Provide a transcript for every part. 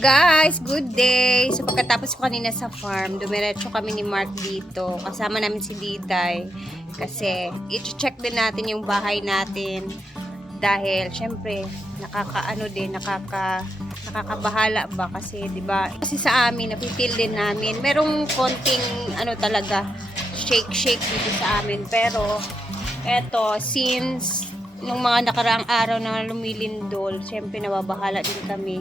Guys, good day! So pagkatapos ko kanina sa farm, dumiretso kami ni Mark dito. Kasama namin si Diday. Kasi i-check din natin yung bahay natin. Dahil syempre, nakakaano din, nakaka nakakabahala ba kasi 'di ba? Kasi sa amin napipil din namin. Merong konting ano talaga shake shake dito sa amin pero eto since nung mga nakaraang araw na lumilindol, syempre nababahala din kami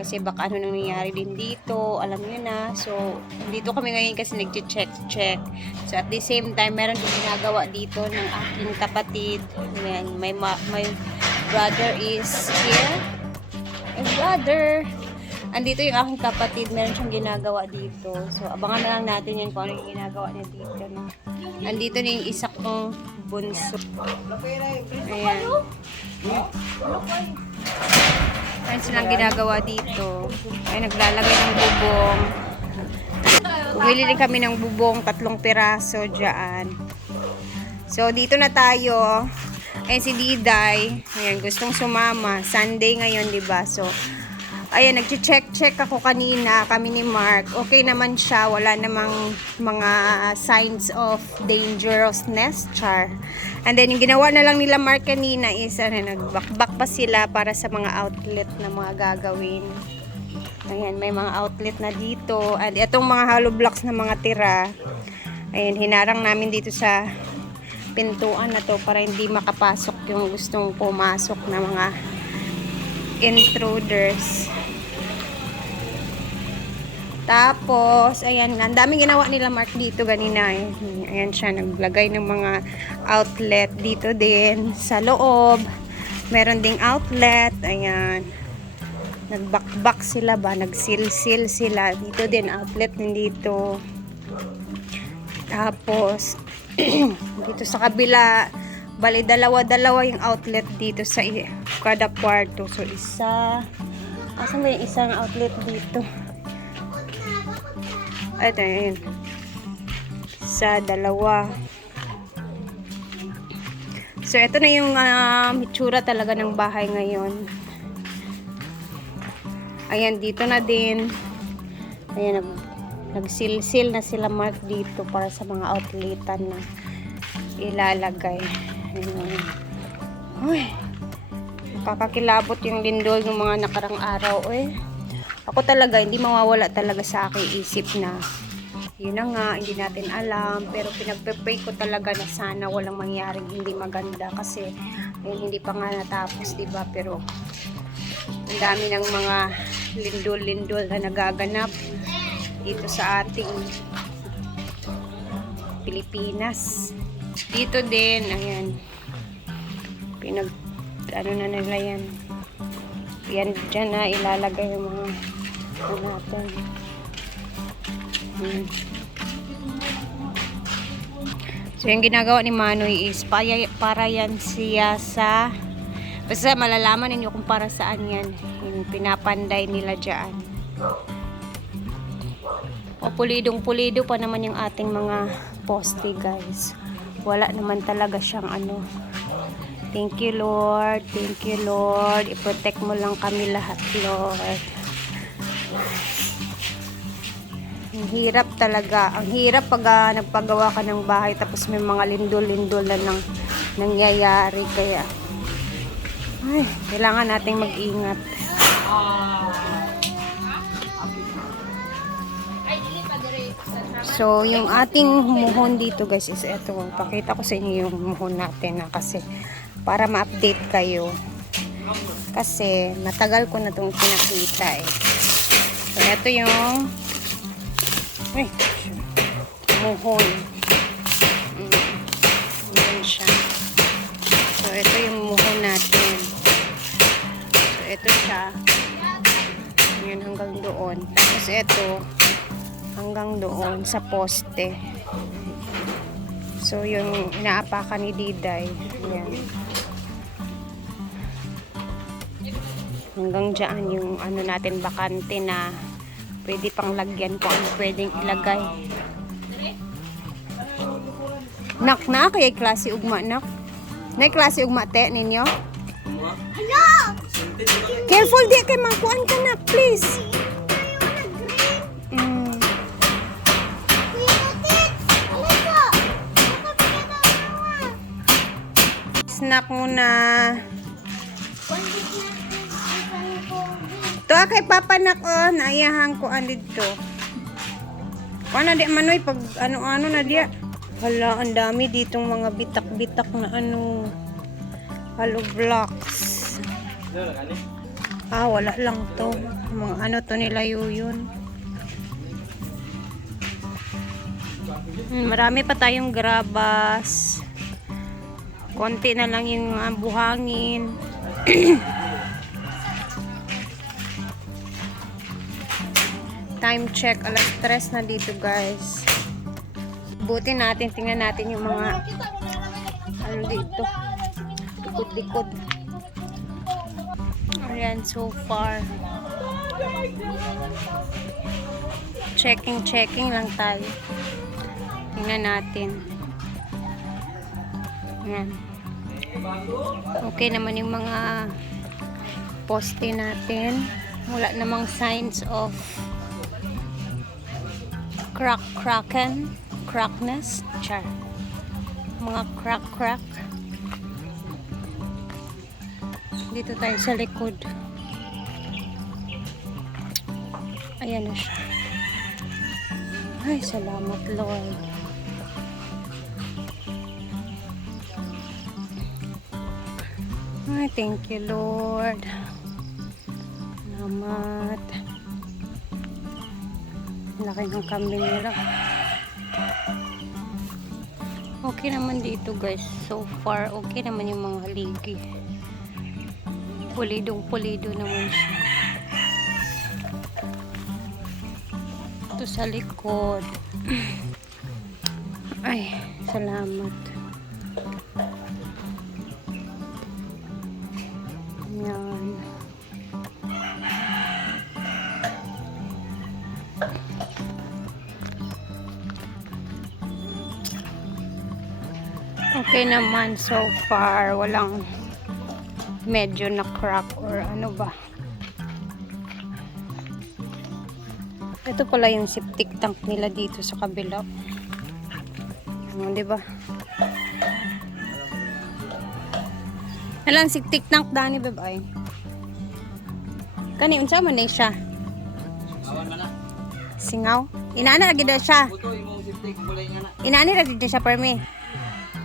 kasi baka ano nang nangyayari din dito, alam niyo na. So, dito kami ngayon kasi nagche-check-check. So, at the same time, meron din ginagawa dito ng aking kapatid. Ayan, my, ma- my brother is here. My brother! Andito yung aking kapatid, meron siyang ginagawa dito. So, abangan na lang natin yan kung ano yung ginagawa niya dito. No? Andito na yung isa kong bunso. Ayan. Ayan silang ginagawa dito. Ay, naglalagay ng bubong. Bumili kami ng bubong, tatlong piraso dyan. So, dito na tayo. Ayan si Diday. Ayan, gustong sumama. Sunday ngayon, di ba? So, ayan, nag-check-check ako kanina, kami ni Mark. Okay naman siya, wala namang mga signs of dangerousness, char. And then, yung ginawa na lang nila Mark kanina is, ano, nagbakbak pa sila para sa mga outlet na mga gagawin. Ayan, may mga outlet na dito. And itong mga hollow blocks na mga tira, ayan, hinarang namin dito sa pintuan na to para hindi makapasok yung gustong pumasok na mga intruders. Tapos, ayan, ang daming ginawa nila Mark dito ganina. Eh. Ayan siya, naglagay ng mga outlet dito din sa loob. Meron ding outlet, ayan. Nagbakbak sila ba? Nagsilsil sila. Dito din, outlet din dito. Tapos, dito sa kabila, bali dalawa-dalawa yung outlet dito sa kada kwarto. So, isa, ba yung isang outlet dito? Ito, yun. Isa, dalawa. So, ito na yung uh, itsura talaga ng bahay ngayon. Ayan, dito na din. Ayan, nag, nagsilsil na sila mark dito para sa mga outletan na ilalagay. Uy, nakakakilabot yung lindol ng mga nakarang araw. Eh. Ako talaga, hindi mawawala talaga sa aking isip na yun na nga, hindi natin alam. Pero pinagpe-pray ko talaga na sana walang mangyaring hindi maganda kasi ayun, hindi pa nga natapos, di ba? Pero ang dami ng mga lindol-lindol na nagaganap dito sa ating Pilipinas. Dito din, ayan. Pinag, ano na nila yan. Yan, dyan na ilalagay yung mga ano natin. Hmm. So, yung ginagawa ni Manoy is para, para yan siya sa basta malalaman ninyo kung para saan yan. Yung pinapanday nila dyan. O pulidong pulido pa naman yung ating mga poste guys. Wala naman talaga siyang ano. Thank you Lord. Thank you Lord. I-protect mo lang kami lahat Lord. Ang hirap talaga. Ang hirap pag ah, nagpagawa ka ng bahay tapos may mga lindol-lindol na nang nangyayari. Kaya, ay, kailangan nating mag-ingat. So, yung ating muhon dito guys is ito. Pakita ko sa inyo yung muhon natin na kasi para ma-update kayo. Kasi matagal ko na itong pinakita eh. So, ito yung ay, muhon. Mm, yan siya. So, ito yung muhon natin. So, ito siya. Yan hanggang doon. Tapos ito, hanggang doon sa poste. So, yung inaapakan ni Diday. Yan. Hanggang dyan yung ano natin bakante na pwede pang lagyan kung ano pwedeng ilagay. Nak na, kaya klase ugma nak. Na klase ugma te ninyo? Careful di kay makuan ka na, please. Na. To kay papa nak oh, naayahan ko ano dito. Ano di manoy pag ano-ano na diya. Hala, ang dami ditong mga bitak-bitak na ano. Hollow blocks. Ah, wala lang to. Mga ano to nila yun. Hmm, Marami pa tayong grabas. Konti na lang yung ah, buhangin. Time check. Alas 3 na dito guys. Buti natin. Tingnan natin yung mga ano dito. Likod-likod. Ayan, so far. Checking, checking lang tayo. Tingnan natin. Ayan. Okay naman yung mga poste natin. Wala namang signs of crack cracken crackness. Char. Mga crack crack. Dito tayo sa likod. Ayan na siya. Ay salamat Lord ay thank you Lord. Salamat. Laki ng kambing nila okay naman dito guys. So far okay naman yung mga haligi pulidong pulido naman siya. Ito sa likod. Ay salamat Okay naman so far. Walang medyo na crack or ano ba. Ito pala yung septic tank nila dito sa kabila. Ano, di ba? Alang septic tank dani babay. Kani unsa man na siya? Singaw. Inana lagi daw siya. Inani lagi daw siya permi.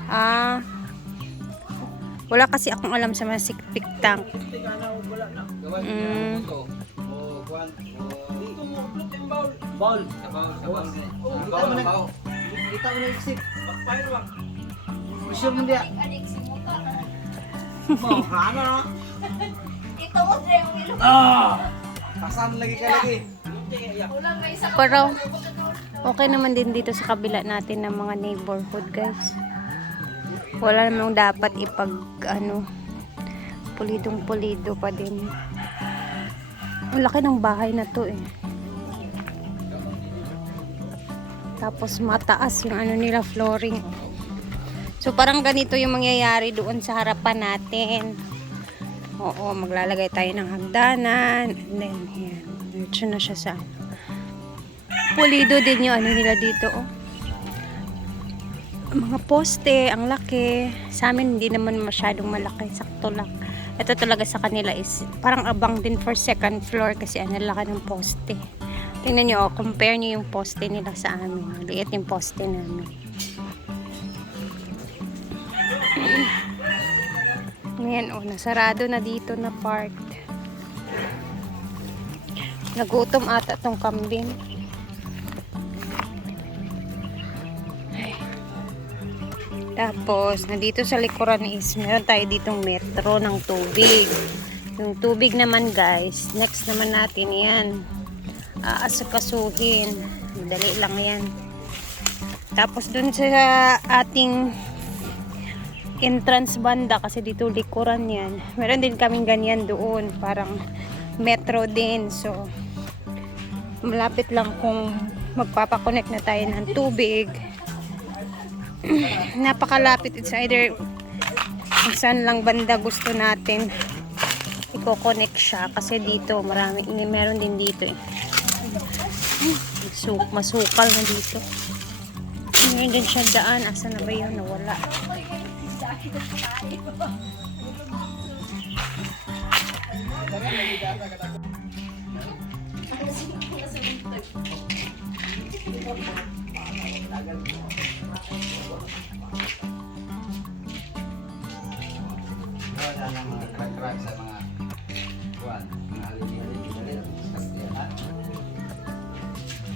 Ah. Wala kasi akong alam sa mga septic tank. Mm. Ball. Ball. Ball. Kita mo na exit. Backfire bang. Sure mo dia. Oh, hana na. Ah! Kasan lagi ka lagi. Pero okay naman din dito sa kabila natin ng mga neighborhood guys. Wala namang dapat ipag ano pulidong pulido pa din. Ang laki ng bahay na to eh. Tapos mataas yung ano nila flooring. So parang ganito yung mangyayari doon sa harapan natin. Oo, maglalagay tayo ng hagdanan. And then, yan. Na siya sa. Pulido din yung ano nila dito, oh. Mga poste, ang laki. Sa amin, hindi naman masyadong malaki. Sakto lang. Ito talaga sa kanila is parang abang din for second floor kasi ano laki ng poste. Tingnan nyo, oh, compare nyo yung poste nila sa amin. Liit yung poste namin. Ngayon, oh, nasarado na dito na part. Nagutom ata tong kambing. Tapos, nandito sa likuran is meron tayo ditong metro ng tubig. Yung tubig naman guys, next naman natin yan. Aasukasuhin. Dali lang yan. Tapos dun sa ating entrance banda kasi dito likuran yan. Meron din kaming ganyan doon. Parang metro din. So, malapit lang kung magpapakonect na tayo ng tubig. Napakalapit. It's either saan lang banda gusto natin i-connect siya. Kasi dito, marami, meron din dito eh. So, masukal na dito. Meron din siya daan. Asa na ba yun? Nawala. Wala na mga crack-crack sa mga kuwan, mga halili-halili.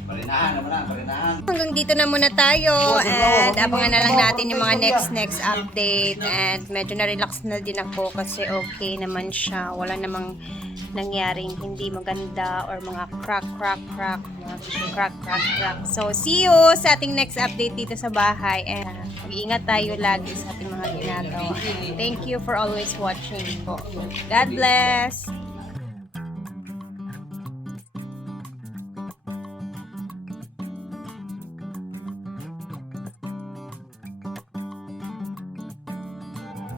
Parinahan naman na, parinahan. Hanggang dito na muna tayo and abangan na lang natin yung mga next next update and medyo na-relax na din ako kasi okay naman siya. Wala namang nangyaring hindi maganda or mga crack, crack, crack, mga crack, crack, crack. So, see you sa ating next update dito sa bahay and mag-iingat tayo lagi sa ating mga ginagawa. Thank you for always watching po. God bless!